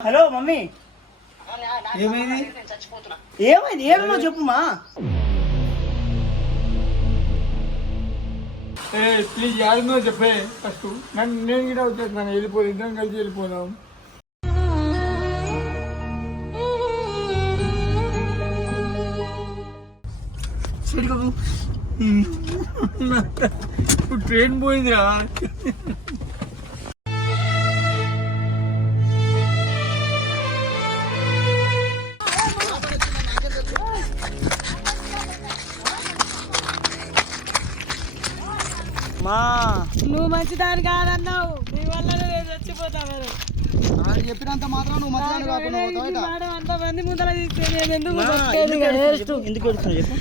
Hello mummy. ఏమైంది? ఏమైంది? ఏమో చెప్పుమా ఏ ప్లీజ్ యాడుందో చెప్పే ఫస్ట్ నన్ను నేను కూడా వచ్చేస్తున్నాను వెళ్ళిపోదు ఇద్దరం కలిసి వెళ్ళిపోదాం. ఇప్పుడు ట్రైన్ పోయిందిరా. మా. నువ్వు మంచిదాని కాదన్నావు. నీ వల్ల నేను నాకు చెప్పినంత మాత్రం నువ్వు మధ్యాహ్నం కాకుండా పోతావు ఇట. మేడం అంతమంది ముందర తీస్తే నేను ఎందుకు చెప్పు?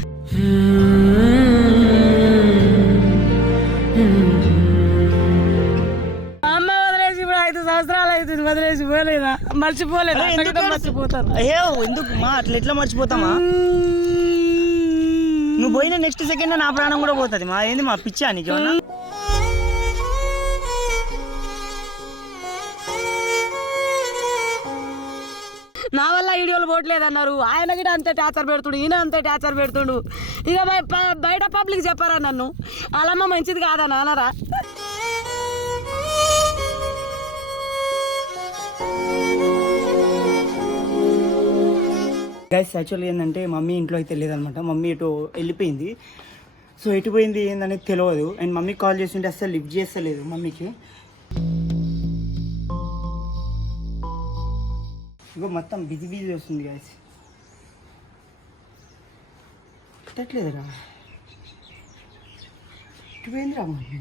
అమ్మ వదిలేసి ఇప్పుడు ఐదు సంవత్సరాలు అవుతుంది వదిలేసి పోలేదా? మర్చిపోలేదు? మర్చిపోతాను. అయ్యో ఎందుకు? మా అట్లా ఎట్లా మర్చిపోతామా? నువ్వు పోయిన నెక్స్ట్ సెకండ్ నా ప్రాణం కూడా పోతుంది మా ఏంది మా పిచ్చా నీకేమన్నా పోవట్లేదు అన్నారు ఆయన కూడా అంతే టార్చర్ పెడుతుడు ఈయన అంతే టార్చర్ పెడుతుడు. ఇక బయట పబ్లిక్ చెప్పారా నన్ను? అలమ్మ మంచిది కాదా నాన్నరా గైస్ యాక్చువల్లీ ఏంటంటే మమ్మీ ఇంట్లో అయితే లేదనమాట. మమ్మీ ఇటు వెళ్ళిపోయింది. సో ఎటు పోయింది ఏందనేది తెలియదు అండ్ మమ్మీ కాల్ చేస్తుంటే అసలు లిఫ్ట్ చేస్తలేదు మమ్మీకి. ఇగో మొత్తం బిజీ బిజీ వస్తుంది ఎటు పోయిందిరా మమ్మీ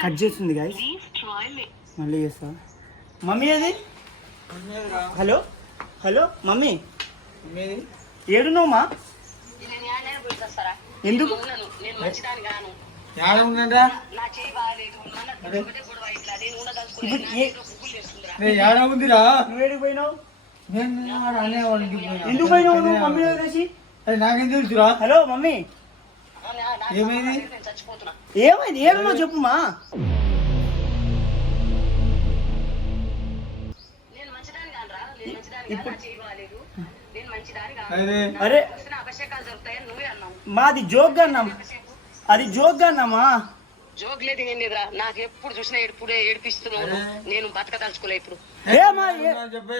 కట్ చేస్తుంది గైస్ మళ్ళీ చేస్తా. మమ్మీ అది హలో? హలో? మమ్మీ? ఏడున్నావుమా ఎందుకు? యాడ ఉందంటా యాడ ఉందిరా? పోయినావు. ఎందుకు నువ్వు? మమ్మీ వదిలేసి? నాకేం తెలుసురా హలో మమ్మీ. ఏమైంది? ఏమైంది? ఏడున్నావు చెప్పుమా అరే. అరే. మాది జోక్ అన్నాం. అది జోక్ అన్నామా జోక్ లేదు ఏం లేదురా. నాకు ఎప్పుడు చూసినా ఎప్పుడే ఏడిపిస్తున్నావు. నేను బతకదలుచుకోలే ఇప్పుడు. ఏమా ఏ- చెప్పే.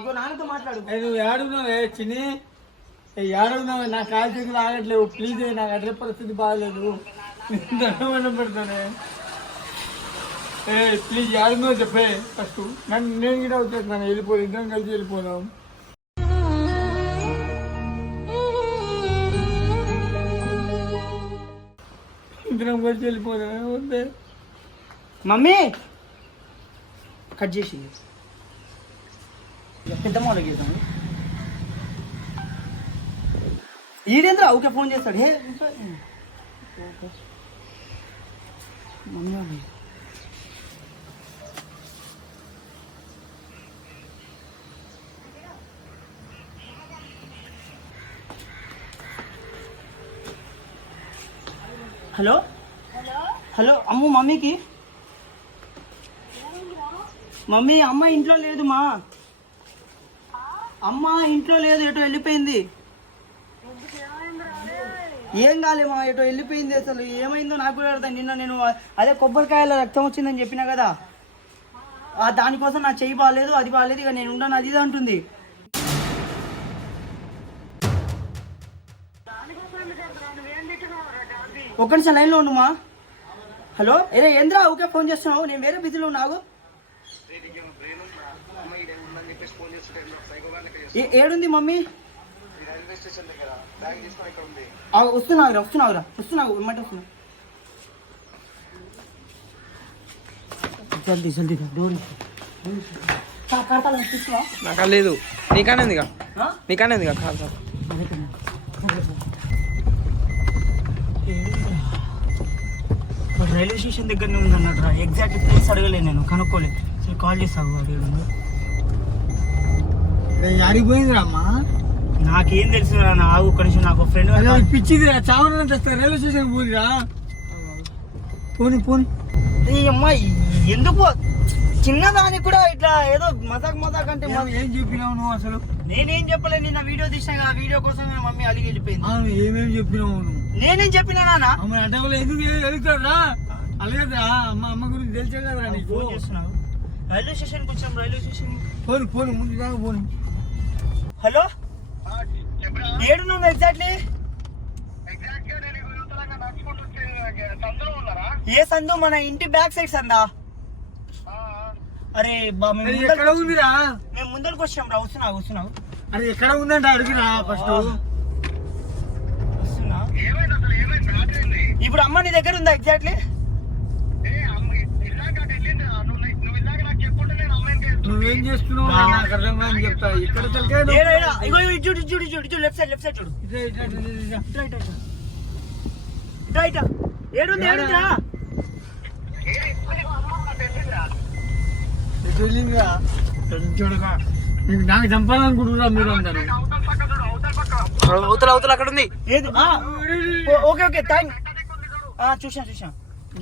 ఇగో నాన్నతో మాట్లాడు. నువ్వు ఏడున్నావే చిన్ని? ఏ ఏడున్నావు నా కాలు చేతులు ఆగట్లేవు ప్లీజ్ నాకు అట్లే పరిస్థితి బాగాలేదు. దండం పెడతానే. ఏ ప్లీజ్ ఏడున్నావు చెప్పే. ఫస్ట్ నన్ను నేను కూడా వచ్చేస్తున్నాను వెళ్ళిపోదు ఇద్దరం కలిసి వెళ్ళిపోదాం. ఇద్దరం కలిసి వద్దే. మమ్మీ! కట్ చేసి పెద్దమ్మ మొదలు చేద్దాం. ఈడేంద్ర ఓకే ఫోన్ చేస్తాడు. Hey mummy. Hello? Hello? Ammu మమ్మీకి? మమ్మీ అమ్మ ఇంట్లో లేదు మా. అమ్మ ఇంట్లో లేదు ఎటో వెళ్ళిపోయింది? ఏం కాలే మా ఎటో వెళ్ళిపోయింది అసలు? ఏమైందో నాకు కూడా అర్థం నిన్న నేను అదే కొబ్బరికాయల రక్తం వచ్చిందని చెప్పినా కదా? ఆ దానికోసం నా చెయ్యి బాగాలేదు అది బాగాలేదు ఇక నేను ఉండను అది అంటుంది. ఒక్క నిమిషం లైన్లో ఉండు మా హలో? ఏరే ఏంద్రా ఓకే ఫోన్ చేస్తున్నావు? నేను వేరే బిజీలో ఉన్నాగు ఏ- ఏడుంది మమ్మీ? వస్తున్నావురా వస్తున్నావురా వస్తున్నావు ఇమ్మంటే వస్తున్నా. జల్దీ జల్దీ డోర్ నాకు లేదు? నీకనేదిగా కాదు సార్ అదే కదా. రైల్వే స్టేషన్ దగ్గరనే ఉందన్నట్టు రా ఎగ్జాక్ట్ ప్లేస్ అడగలేదు నేను కనుక్కోలేదు. సరే కాల్ చేసావు వాడు ఏడుందో. అడిగిపోయిందిరా అమ్మా? నాకేం తెలుసు నా ఆగు నిమిషం నాకు ఫ్రెండ్ అదే పిచ్చిదిరా చావన తెస్తా రైల్వే స్టేషన్ పోనిరా. పోని పోని. ఈ అమ్మాయి ఎందుకు చిన్నదానికి కూడా ఇట్లా ఏదో మజాక్ మజాక్ అంటే ఏం- ఏం చెప్పినావు నువ్వు అసలు? నేనేం చెప్పలేదు నిన్న వీడియో తీసిన ఆ వీడియో కోసం మమ్మీ అలిగి వెళ్ళిపోయింది. ఏమేమి చెప్పినావు నువ్వు? నేనేం చెప్పినా నాన్న? అమ్మ ఎందుకు వెళ్తారా అలాగేదా అమ్మ అమ్మ గురించి తెలిసే కదా నీకు. ఫోన్ చేస్తున్నావు? రైల్వే స్టేషన్కి వచ్చాం రైల్వే స్టేషన్. ముందు దాకా పోని. హలో? ఏడున్నావు ఎగ్జాక్ట్లీ? ఏ సందు? మన ఇంటి బ్యాక్ సైడ్ సందా? అరే ఎక్కడ ఉందిరా? మేము ముందరకు వచ్చాం రా వస్తున్నావు వస్తున్నావు అది ఎక్కడ ఉందంటే అడిగిరా ఫస్ట్. వస్తున్నా. ఇప్పుడు అమ్మ నీ దగ్గర ఉందా ఎగ్జాక్ట్లీ? నువ్వేం చేస్తున్నావు? నాకు అర్థం కాని చెప్తా. ఇక్కడ ఇగో ఇటు చూడు చూడు చూడు, లెఫ్ట్ సైడ్ లెఫ్ట్ సైడ్ చూడు. ఏడుంది నీకు నాకు చంపాలనుకుంటున్నా మీరు అందరు? అవతల అవతల అక్కడ ఉంది. ఏది? ఓకే ఓకే థ్యాంక్ ఆ చూసా చూసా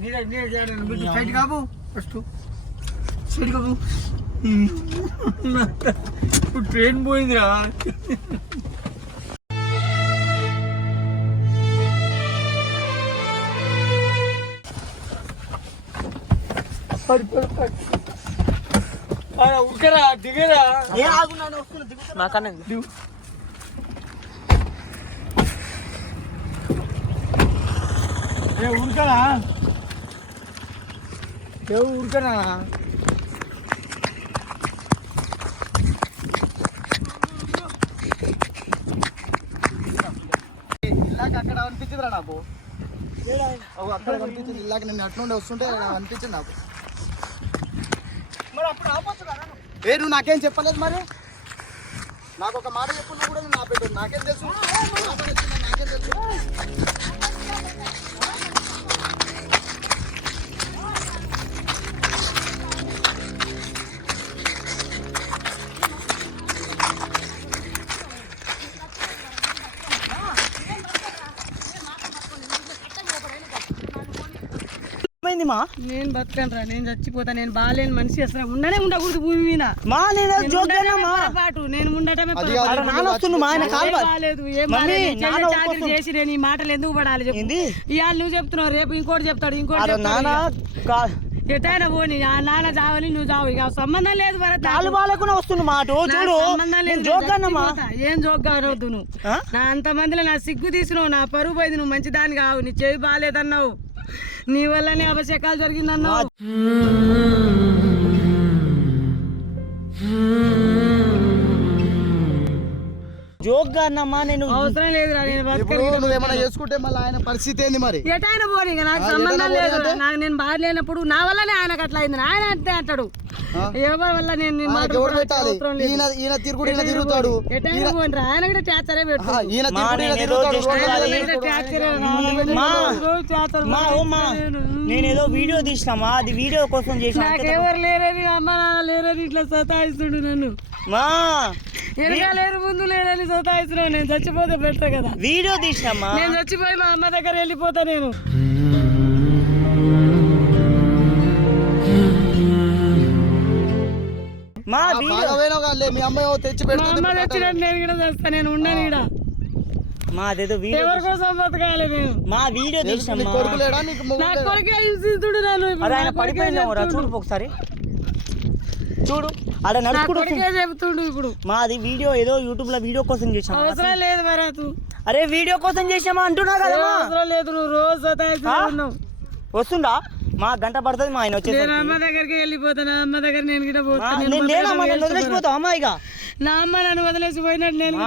నీరే నీరే చేయాలి బిడ్డ సైడ్ కాపు ఫస్ట్ సైడ్ కాపు. ఇప్పుడు ట్రైన్ పోయిందిరా. ఉక్కరా దిగరా. నాకన్నా. దిగు. ఏ ఉరకరా ఏ ఉరకరా ఇలాగ అక్కడ అనిపించిందిరా నాకు ఓ, అక్కడ కనిపించింది. ఇలాగ నేను అట్నుండి వస్తుంటే అనిపించింది నాకు. మరి అప్పుడు ఆపొచ్చు కదా నువ్వు. ఏ నువ్వు నాకేం చెప్పలేదు మరి? నాకు ఒక మాట చెప్పు నువ్వు కూడా నేను ఆపేటు నాకేం తెలుసు? నాకేం తెలుసు? నేను బతకను రా నేను చచ్చిపోతా నేను బాగాలేని మనిషి అసలు. ఉండనే ఉండకూడదు భూమి మీద. మా నేను నేను జోక్ ఉండటమే మా పొరపాటు. నేను ఉండటమే మా ఆయన కాలు ఏం చేసే చాకరీ ఒక్కొక్క- చేసి నేను ఈ మాటలు ఎందుకు పడాలి చెప్పు? ఇవాళ నువ్వు చెప్తున్నావు రేపు ఇంకోటి చెప్తాడు ఇంకోటి చెప్తాడు ఎటైనా పోని నాన్న చావని నువ్వు చావు. ఇక సంబంధం లేదు భరత్. బాగాలేకుండా వస్తుంది మాట. చూడు. ఏం అనవద్దు నువ్వు? నా అంత మందిలో నా సిగ్గు తీసినావు నా పరువు పోయింది నువ్వు మంచిదాని కావు. నీ చేయి బాగాలేదన్నావు నీ వల్లనే అపశకాలు జరిగిందన్నావు. జోక్ అన్నమ్మా నేను అవసరం లేదురా నేను ఇప్పుడు బతకను నువ్వేమైనా చేసుకుంటే మళ్ళీ ఆయన పరిస్థితి ఏంది మరి? ఎటైనా పోనీ ఇక నాకు సంబంధం లేదు? నాకు నేను బాగా లేనప్పుడు నా వల్లనే ఆయనకు అట్లా అయింది ఆయన అంతే అంటాడు? ఎవరి వల్ల నేను ఎవరు పెట్టాలి? అవసరం లేదు. ఈయన ఈయన తిరుగుడు ఇట్లా ఎటైనా తిరుగుతాడు. ఎటైనా ఆయన కూడా టార్చరే పెట్టు. ఆ, ఈయన మా తిరుగుడు నేను ఏదో తిరుగుతాడు. just రోడ్ల మీద అది- తిరుగుతాడు. టార్చరే రా, మా రోజు టార్చర్ మా ఓ మా నేను ఏదో వీడియో తీసినామా? అది వీడియో కోసం చేసిన నాకు ఎవరు లేరని అమ్మ నాన్న లేరని ఇట్లా సతాయిస్తుడు నన్ను. మా వెనక లేరు ముందు లేరని సతాయిస్తున్నావు నేను చచ్చిపోతే బెటర్ కదా. వీడియో తీసినామా నేను చచ్చిపోయి మా అమ్మ దగ్గర వెళ్ళిపోతా నేను. మా వీడియో బాగా పోయినావు కాదులే, మీ అమ్మాయి ఏమో తెచ్చి మా పెడుతుంది అమ్మ తెచ్చినట్టు నేను కూడా చేస్తా నేను ఉండను ఈడ. మా అదేదో వీడియో ఎవరి కోసం బతకాలి నేను మా వీడియో నీ తీసినామా కొడుకు లేడా? నీకు మొగుడు నా లేడా? కొడుకే హింసిస్తుడు నన్ను ఇప్పుడు. అరే నా ఆయన కొడుకే పడిపోయిందేమో రా. చూడు ఒకసారి. చూడు. ఆడ నడుచుకుంటూ చెబుతుండు ఇప్పుడు. మా అది వీడియో ఏదో యూట్యూబ్లో వీడియో కోసం చేసాం అవసరం లేదు మరాతు అరే వీడియో కోసం చేసామా అంటున్నా కదా మా. అవసరం లేదు నువ్వు రోజు సతాయిస్తున్నావు వస్తుందా మా గంట పడుతుంది మా ఆయన నేను వచ్చేసరికి అమ్మ దగ్గరికి వెళ్ళిపోతాను అమ్మ దగ్గర నేను కూడా పోతాను నేను నేను లేనమ్మా బతకను, నేను వదిలేసిపోతావు అమ్మా ఇక? నా అమ్మ నన్ను వదిలేసి పోయినట్టు నేను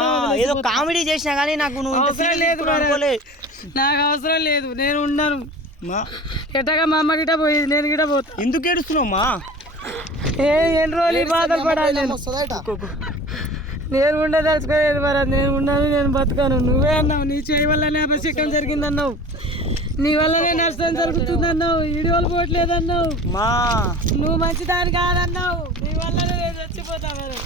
ఏదో. కామెడీ చేసినా కానీ నాకు నువ్వు అవసరం లేదు. నాకు అవసరం లేదు నేను ఉండను. మా? ఎట్టగా మా అమ్మ గిట పోయి నేను గిట పోతా. ఎందుకు ఏడుస్తున్నావు మా? ఏ ఎన్ని రోజులు ఈ బాధలు పడాలి నేను ఉండదలుచుకోలేదు మరి నేను ఉన్నాను నేను బతకాను. నువ్వే అన్నావు నీ చేయి వల్లనే అపశకం జరిగిందన్నావు. నీ వల్లనే నష్టం జరుగుతుందన్నావు. వీడియోలు పోవట్లేదన్నావు. మా. నువ్వు మంచిదాని కాదన్నావు. నీ వల్లనే నేను చచ్చిపోతా మరి.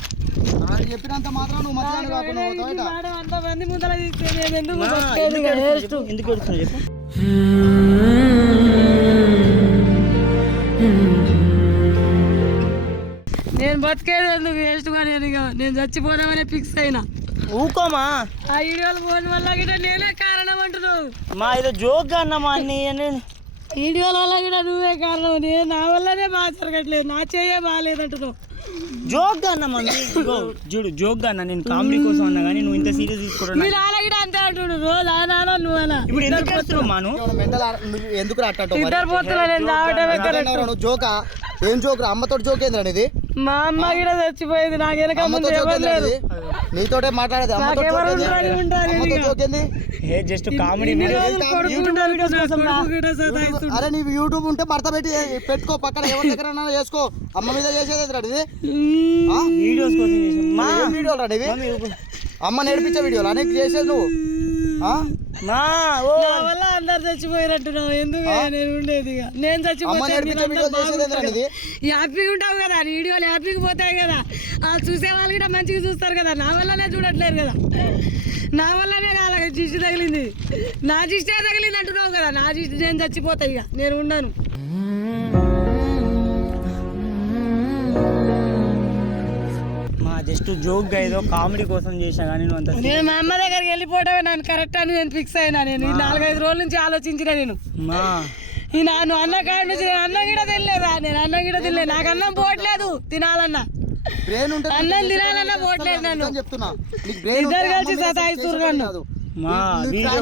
నాకు చెప్పినంత మాత్రం నువ్వు మధ్యాహ్నం? మేడం అంతమంది ముందర తీస్తే నేను ఎందుకు ఎందుకు నేను బతికేది ఎందుకు? వేస్ట్గా నేను ఇక నేను చచ్చిపోదామని ఫిక్స్ అయినా. ఊకోమా? ఆ వీడియోలు పోని వల్ల గిట్ట నేనే కారణం అంటున్నావు. మా ఏదో జోక్ అన్నమా అన్ని అని. వీడియోల వల్ల కూడా నువ్వే కారణం. నేను నా వల్లనే బాగా జరగట్లేదు. నా చెయ్యే బాగాలేదు అంటున్నావు జోక్ అన్నమా ఇగో చూడు జోక్ అన్న నేను కామెడీ కోసం అన్నా కానీ నువ్వు ఇంత సీరియస్ తీసుకోవడం మీ నాన్న కూడా అంతే అంటుడు రోజు ఆ నాన్న నువ్వు అలా. ఇప్పుడు ఎందుకు చేస్తున్నావు మాను ఎందుకు మరి? ఇద్దరు పోతున్నా నేను జోకా ఏం జోక్ అమ్మతో జోక్ ఏంద్రా ఇది మా అమ్మ కూడా చచ్చిపోయింది. నాకు వెనక ముందు ఎవరు లేరు. నీతోటే మాట్లాడేది ఉంటారు ఏ జస్ట్ కామెడీ వీడియో. అరే నీ యూట్యూబ్ ఉంటే మడత పెట్టి పెట్టుకో. పక్కన ఎవరి దగ్గర చేసుకో. అమ్మ మీద చేసేది ఇది? వీడియోస్ కోసం వీడియోలు. అమ్మ నేర్పించే వీడియోలు? అనేక చేసేది నువ్వు. నా వల్ల అందరు చచ్చిపోయినట్టున్నావు ఎందుకు నేను ఉండేది ఇక. నేను చచ్చిపోతే హ్యాపీగా ఉంటావు కదా వీడియోలు హ్యాపీగా పోతాయి కదా. వాళ్ళు చూసే వాళ్ళు కూడా మంచిగా చూస్తారు కదా. నా వల్లనే చూడట్లేరు కదా. నా వల్లనే కాదు దిష్టి తగిలింది. నా దిష్టే తగిలింది అంటున్నావు కదా. నా దిష్టి నేను చచ్చిపోతాయి ఇక. నేను ఉండను. జస్ట్ జోక్గా ఏదో కామెడీ కోసం చేసా కానీ నువ్వు అంత నేను మా అమ్మ దగ్గరికి వెళ్ళిపోవడమే నన్ను కరెక్ట్ అని నేను ఫిక్స్ అయినా నేను. ఈ నాలుగైదు రోజుల నుంచి ఆలోచించిన నేను. మా. ఈ నాను అన్న కాడ నుంచి నేను అన్నం కూడా తినలేదా నేను అన్నం కూడా తినలేదు. నాకు అన్నం పోవట్లేదు తినాలన్నా. బ్రెయిన్ అన్నం తినాలన్నా పోవట్లేదు నన్ను. నిజం చెప్తున్నా. నీకు బ్రెయిన్ ఇద్దరు కలిసి సతాయిస్తుర్రు నన్ను. మా వీడియో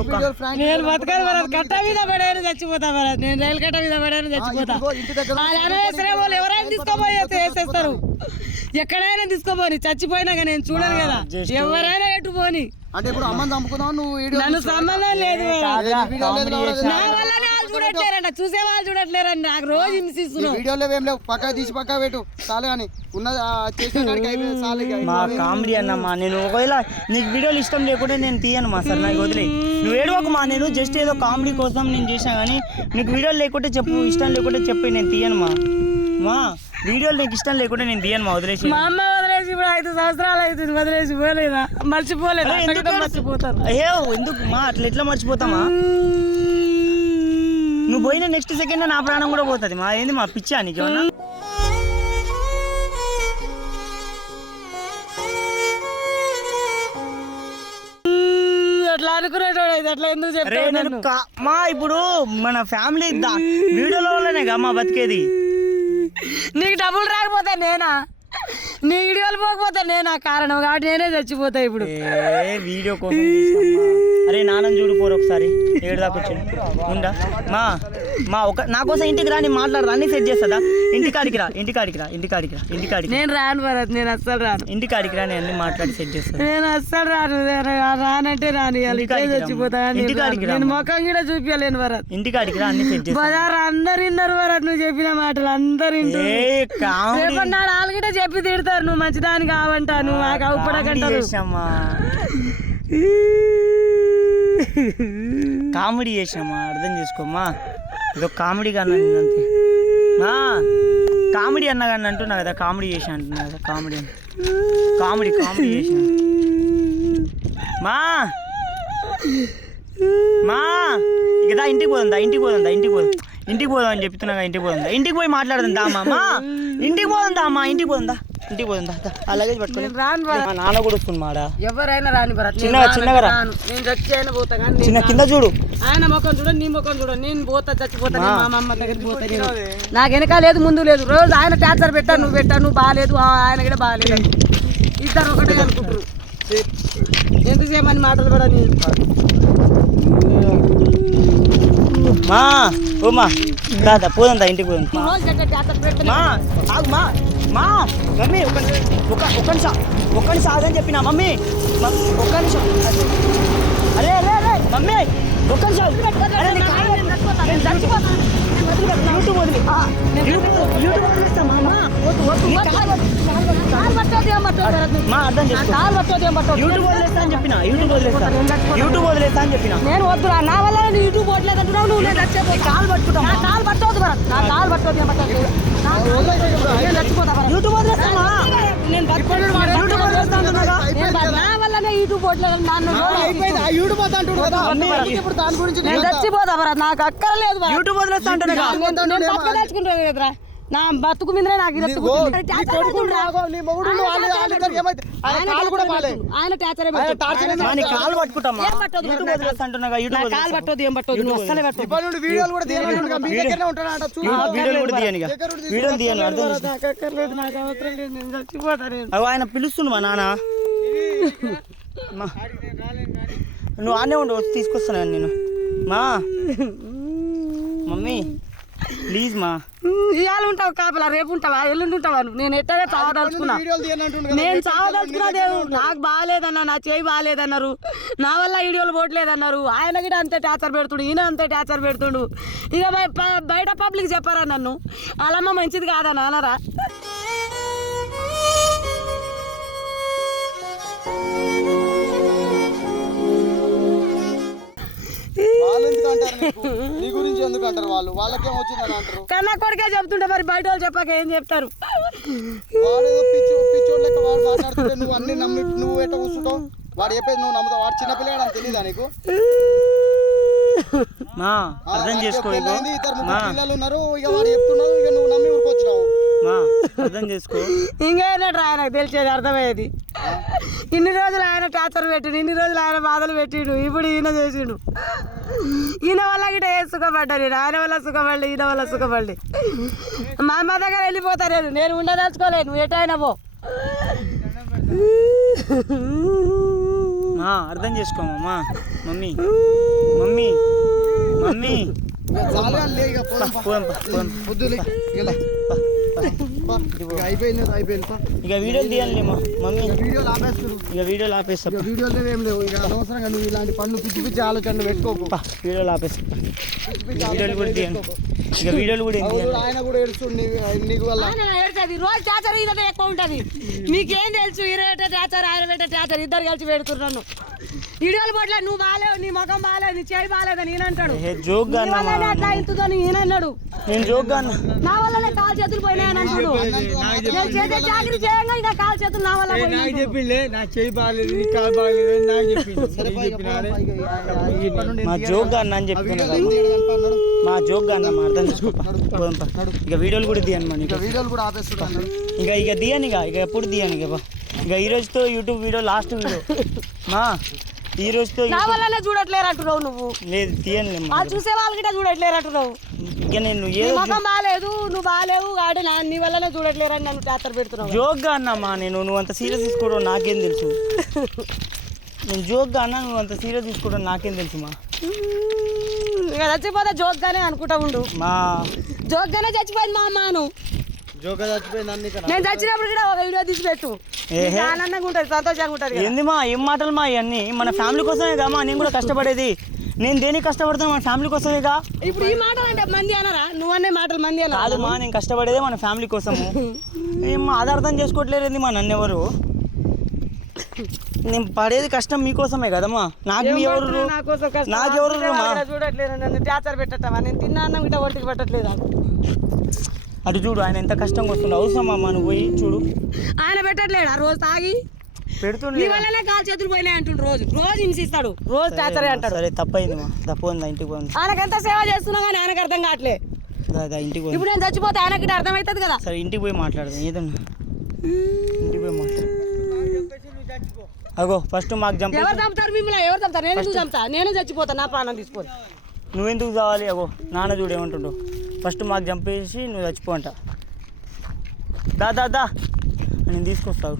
నేను బతకాలి మరి కట్ట మీద పడాను చచ్చిపోతా మరి. నేను రైలు కట్ట మీద పడాను చచ్చిపోతా. ఆ అనవసరం వాళ్ళు ఎవరైనా తీసుకోపోయి వేసేస్తారు ఎక్కడైనా తీసుకోపోని చచ్చిపోయినా కానీ నేను చూడను కదా. ఎవరైనా ఎటు పోని. అంటే ఇప్పుడు అమ్మని చంపుకుందాం నువ్వు వీడియో నన్ను సంబంధం లేదు నా వల్లనే వాళ్ళు చూడట్లేరంట. చూసే వాళ్ళు చూడట్లేరండి నాకు రోజు హింసిస్తున్నావు వీడియోలో ఏం లేవు. పక్క తీసి పక్క పెట్టు. చాలు కానీ ఉన్న ఆ చేసిన. మా కామెడీ అన్నమ్మా నేను ఒకవేళ నీకు వీడియోలు ఇష్టం లేకుంటే నేను తీయను మా సార్ నాకు వదిలే. నువ్వు ఏడవకు మా నేను జస్ట్ ఏదో కామెడీ కోసం నేను చేసా కానీ నీకు వీడియోలు లేకుంటే చెప్పు ఇష్టం లేకుంటే చెప్పి నేను తీయను మా. మా. వీడియోలు నీకు ఇష్టం లేకుంటే నేను తీయను మా వదిలేసి. మా అమ్మ వదిలేసి ఇప్పుడు ఐదు సంవత్సరాలు అవుతుంది వదిలేసి పోలేదా? మర్చిపోలేదా? మర్చిపోతారు అయ్యో ఎందుకు? మా అట్లా ఎట్లా మర్చిపోతామా? నువ్వు పోయిన నెక్స్ట్ సెకండ్ నా ప్రాణం కూడా పోతుంది. మా ఏంది మా పిచ్చా నీకేమన్నా అట్లా అనుకునేటోడు అట్లా ఎందుకు? కా- మా ఇప్పుడు మన ఫ్యామిలీ దా- వీడియోలో వల్లనే కదా మా బతికేది. నీకు డబ్బులు రాకపోతే నేనా? నీ వీడియోలు పోకపోతే నేనా? కారణం కాబట్టి నేనే చచ్చిపోతా ఇప్పుడు. వీడియో అరే నాన్న చూడు పోరు ఒకసారి. ఏడు దాకా వచ్చింది ఉందా మా మా ఒక నా కోసం ఇంటికి రా నేను మాట్లాడరా అన్ని సెట్ చేస్తుందా? ఇంటికాడికి రా ఇంటికాడికి రా ఇంటికాడికి రా ఇంటికాడికి. నేను రాను భరత్ నేను అస్సలు రాను. ఇంటికాడికి రా నేను అన్ని మాట్లాడి సెట్ చేస్తాను నేను అస్సలు రాను. రానంటే రాను. చచ్చిపోతా ఇంటికాడికి. నేను. ముఖం కూడా చూపించలేను భరత్. ఇంటికాడికి రా అన్ని సెట్ చేస్తాను బజార్ అందరు విన్నారు భరత్ నువ్వు చెప్పిన మాటలు అందరు నాడు వాళ్ళు కూడా చెప్పి తిడతారు నువ్వు మంచిదాని కావంట నువ్వు నాకు అవుపడకంటారు కామెడీ చేసామ్మా అర్థం చేసుకోమ్మా. ఇదో కామెడీగా కానీ అంతే కామెడీ అన్నా కానీ అంటున్నా కదా కామెడీ చేసా అంటున్నా కదా కామెడీ. కామెడీ కామెడీ చేసిన. మా మా ఇకదా ఇంటికి పోదా ఇంటికి పోదా ఇంటికి పోదు. ఇంటికి పోదాం అని చెప్తున్నా ఇంటికి పోదా ఇంటికి పోయి మాట్లాడదాం దామా మా ఇంటికి పోదాం దామా ఇంటికి పోదా ఇంటికి పోదాం ఆ లగేజ్ పట్టుకొని. నేను రాను భరత్ మా నాన్న కూడా వస్తుంది మాడా. ఎవరైనా రాని భరత్ నేను చిన్నగా, రా. రాను. నేను చచ్చి అయినా పోతా కానీ నేను చిన్న కింద చూడు. ఆయన ముఖం చూడ నీ ముఖం చూడ. నేను పోతా చచ్చిపోతా మా. అమ్మ దగ్గరికి పోతా నేను. నాకు వెనక లేదు ముందు లేదు. రోజు ఆయన టార్చర్ పెట్టా నువ్వు పెట్టా నువ్వు బాగాలేదు ఆ ఆయన కూడా బాగాలేదు. ఇద్దరు ఒకటే అనుకుంటారు ఎందుకు చేయమని మాటలు కూడా నేను మా ఓ మా. దాదా పోదాం దా ఇంటికి పోదాం. రోజు గట్ట టార్చర్ పెట్టా మా ఆగు మా. మా మమ్మీ ఒక ఒక ఒక్క నిమిషం ఒక్క నిమిషం ఆగని చెప్పిన మమ్మీ ఒక్క నిమిషం. అరే అరే అరే మమ్మీ ఒక్క నిమిషం. యూట్యూబ్ వదిలి. మా అర్థం వదిలేస్తా అని చెప్పిన యూట్యూబ్ వదిలేస్తా. యూట్యూబ్ వదిలేస్తా అని చెప్పిన. నేను వద్దురా నా వల్ల యూట్యూబ్ పోవట్లేదు అంటున్నావు నువ్వు కాలు పట్టుకుంటా కాలు పట్టవద్దు నా కాలు పట్టవద్దు యూట్యూబ్ వదిలేస్తామా యూట్యూబ్ వదిలేస్తా చచ్చిపోతా నాకు అక్కర్లేదు. యూట్యూబ్ వదిలేస్తా నా బతుకు మీదనే నాకు ఆయన టార్చర్ కాలు పట్టుకుంటామా కాలు ఏం వీడియోలు కూడా మీ వీడియోలు కూడా తీయను వీడియోలు తీయను అర్థం ఆయన పిలుస్తుండు నాన్న. మా. నువ్వు ఆనే ఉండు వచ్చి తీసుకొస్తాను నేను. మా. మమ్మీ. ప్లీజ్ మా. ఇవాళ ఉంటావు కాపలా రేపు ఉంటావా ఎల్లుండి ఉంటావా? నువ్వు? నేను ఎట్టగా చావదలుచుకున్నా? నేను చావదలుచుకున్నా దేవుడు. నాకు బాగాలేదన్న నా చేయి బాగాలేదన్నారు. నా వల్ల వీడియోలు పోవట్లేదన్నారు. ఆయన కూడా అంతే టార్చర్ పెడుతుడు ఈయన అంతే టార్చర్ పెడుతుడు. ఇక బయట పబ్లిక్ చెప్పారా నన్ను? వాళ్ళమ్మ మంచిది కాదా నాన్నరా? నీ గురించి ఎందుకు అంటారు వాళ్ళు? వాళ్ళకేం వచ్చిందని అంటారు? కన్నా కొడుకే చెప్తుంటే మరి బయట వాళ్ళు చెప్పాక ఏం చెప్తారు? వాడు ఏదో పిచ్చి పిచ్చోడు లెక్క వాడు మాట్లాడుతుంటే నువ్వు అన్ని నమ్మి నువ్వు ఎట్లా కూర్చుంటావు? వాడు చెప్పేది నువ్వు నమ్ముతావు. వాడు తెలియదా నీకు? మా అర్థం నాకు చేసుకో మా. పిల్లలు ఉన్నారు. ఇక వాడు చెప్తున్నావు ఇక నువ్వు నమ్మి ఊరుకొచ్చినావు. మా అర్థం చేసుకో. ఇంకేనట్రా ఆయనకు తెలిసేది అర్థమయ్యేది. ఇన్ని రోజులు ఆయన టార్చర్ పెట్టిండు ఇన్ని రోజులు ఆయన బాధలు పెట్టిండు ఇప్పుడు ఈయన చేసిండు. ఈయన వల్ల గిట ఏ సుఖపడ్డా నేను ఆయన వల్ల సుఖపడి ఈయన వల్ల సుఖపడి మా అమ్మ దగ్గర వెళ్ళిపోతా నేను నేను ఉండదలుచుకోలేను నువ్వు ఎటైనా పో. అర్థం చేసుకోమమ్మా మమ్మీ మమ్మీ మమ్మీ. అయిపోయింది అయిపోయింది. ఇక వీడియోలు తీయాలి మా మమ్మీ. ఇక వీడియోలు ఆపేస్తున్నారు ఇక వీడియోలు ఆపేస్తా. ఇక వీడియోలు ఏం లేవు. ఇక అనవసరంగా నువ్వు ఇలాంటి పనులు పిచ్చి పిచ్చి ఆలోచనలు పెట్టుకోకు. వీడియోలు ఆపేస్తా. వీడియోలు కూడా తీయండి. ఇక వీడియోలు కూడా ఆయన కూడా ఏడుస్తుంది నీకు నీకు వల్ల. రోజు ఎక్కువ ఉంటుంది. మీకేం తెలుసు? టార్చర్ ఆయన ఇద్దరు కలిసి పెడుతున్నాను వీడియోలు పోట్లే నువ్వు బాగాలేవు నీ ముఖం బాగాలేదు నీ చేయి బాగాలేదని ఈయన అంటాడు. జోక్ అట్లా అవుతుందని ఈయన అన్నాడు నేను జోక్ నా వల్లనే కాలు చేతులు పోయినాయని అంటాడు. నేను చేసే చాకరీ చేయంగా ఇంకా కాలు చేతులు నా వల్ల నాకు చెప్పిండే నా చెయ్యి బాగాలేదు నీ కాలు బాగాలేదు అని నాకు మా జోక్ అన్నా అని చెప్తున్నా కదా. మా జోక్ అన్న మా అర్థం. ఇక వీడియోలు కూడా తీయండి మా నీకు. వీడియోలు కూడా ఆపేస్తున్నాడు ఇక ఇక తీయను ఇక ఇక ఎప్పుడు తీయను ఇక బా. ఇక ఈ రోజుతో యూట్యూబ్ వీడియో లాస్ట్ వీడియో మా ఈ రోజుతో నా వల్లనే చూడట్లేరు అంటున్నావు నువ్వు. లేదు మా వాళ్ళు చూసే వాళ్ళు గిట్ట చూడట్లేరు అంటున్నావు. ఇక నేను ఏదో ముఖం బాగాలేదు నువ్వు బాగాలేవు ఆడి నా నీ వల్లనే చూడట్లేరు అని నన్ను టార్చర్ పెడుతున్నావు. జోక్గా అన్నామా నేను నువ్వు అంత సీరియస్ తీసుకోవడం నాకేం తెలుసు. నేను జోక్గా అన్నా నువ్వు అంత సీరియస్ తీసుకోవడం నాకేం తెలుసు మా. ఇక చచ్చిపోతే జోక్గానే అనుకుంటా ఉండు. మా జోక్గానే చచ్చిపోయింది మా అన్ని ఇక్కడ నేను చచ్చినప్పుడు కూడా ఒక వీడియో తీసి పెట్టు. నీకు ఆనందంగా ఉంటుంది సంతోషంగా ఉంటుంది. ఏంది మా ఏం మాటలు మా ఇవన్నీ? మన ఫ్యామిలీ కోసమే కదా మా నేను కూడా కష్టపడేది. నేను దేనికి కష్టపడతాను మన ఫ్యామిలీ కోసమేగా ఇప్పుడు ఈ మాటలు అంటే మంది అనరా? నువ్వనే మాటలు మంది అనరా? కాదు మా నేను కష్టపడేదే మన ఫ్యామిలీ కోసము. ఏం అర్థం చేసుకోవట్లేరేంది మా నన్ను ఎవరు? నేను పడేది కష్టం మీకోసమే కదమ్మా నాకు మీ ఎవరు ఏం నా కోసం కష్టం. నాకెవరు చూసే మా? వాళ్ళు కూడా చూడట్లేదు నన్ను టార్చర్ పెట్టటవా నేను తిన్నా అన్నం గిట్ట ఒంటికి పెట్టట్లేదు. అటు చూడు ఆయన ఎంత కష్టంగా వస్తుండే. అవసరం అమ్మా నువ్వు పోయి చూడు. ఆయన పెట్టట్లేడు? ఆ రోజు తాగి. పెడుతుండే వల్లనే కాలు చేతులు పోయినాయి అంటుండు రోజు. రోజు హింసిస్తాడు రోజు టార్చరే అంటాడు. సరే తప్పైంది మా. తప్పు ఉందా ఇంటికి పోయింది ఆయనకు ఎంత సేవ చేస్తున్నా కానీ ఆయనకు అర్థం కావట్లే. ఇంటికి పోయింది ఇప్పుడు నేను చచ్చిపోతే ఆయనకి అర్థమవుతుంది కదా. సరే ఇంటికి పోయి మాట్లాడదాం ఏదన్నా. ఇంటికి పోయి మాట్లాడు అగో ఫస్ట్ మాకు జంప్ ఎవరు చంపుతారు మిమ్మల్ని? ఎవరు చంపుతారు? నేను చంపుతా? నేను చచ్చిపోతా నా ప్రాణం తీసుకొని. నువ్వెందుకు కావాలి అగో? నాన్న చూడు ఏమంటుండు. ఫస్ట్ మాకు చంపేసి నువ్వు చచ్చిపోంట దా దా దా. నేను తీసుకొస్తావు